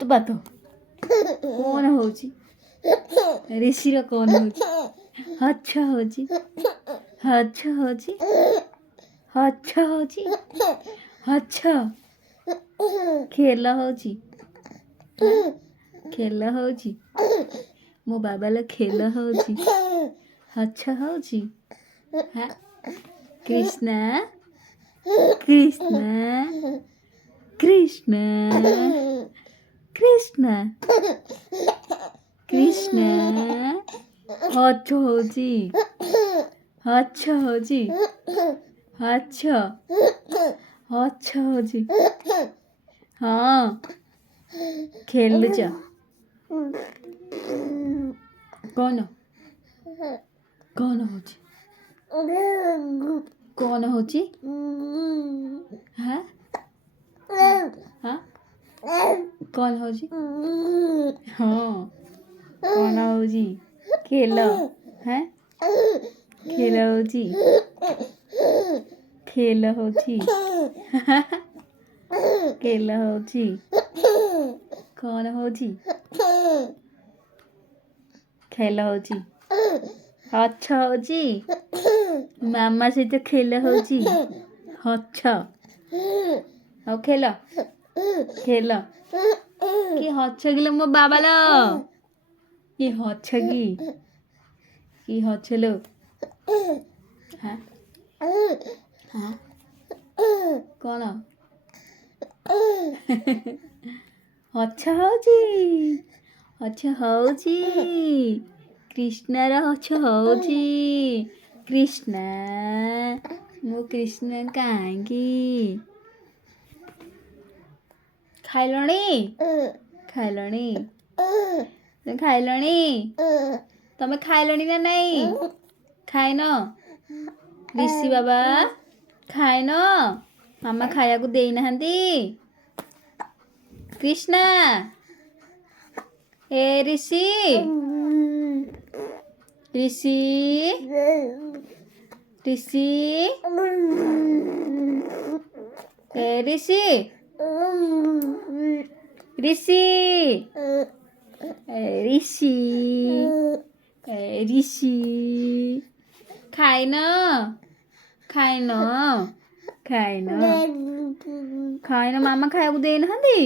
उत्पात कौन होची ऋषिर कौन होची अच्छा होची अच्छा होची अच्छा होची अच्छा खेल होची खेल होची मो बाबाला खेल होची अच्छा होची हाँ कृष्णा कृष्णा कृष्णा कृष्णा कृष्णा अच्छा होची अच्छा होची अच्छा अच्छा होची हाँ खेल जा कौन कौन होची कौन होची हाँ हाँ कौन होची हाँ कौन होची खेल हैं खेल होची खेल होची खेल होची कौन होची खेल होची अच्छा होची मामा सहित खेल होची अच्छा ଆଉ ଖେଳ ଖେଳ କି ହଛ କିଲୋ ମୋ ବାବାଲୋ କି ହଛ କି ହଛଲୋ ହାଁ ହାଁ କ'ଣ ହଛ ହଉଛି ହଛ ହଉଛି କୃଷ୍ଣର ହଛ ହଉଛି କୃଷ୍ଣା ମୋ କୃଷ୍ଣ କାହିଁକି ଖାଇଲଣି ଖାଇଲଣି ଖାଇଲଣି ତମେ ଖାଇଲଣି ନା ନାଇଁ ଖାଇନ ରିଷି ବାବା ଖାଇନ ମାମା ଖାଇବାକୁ ଦେଇନାହାନ୍ତି କୃଷ୍ଣା ଏ ରିଷି ରିଷି ରିଷି ଏ ରିଷି ऋषि ऋषि ऋषि खाइन खाइन खाइन खाइन मामा खाइବାକୁ ଦେଇନାହାନ୍ତି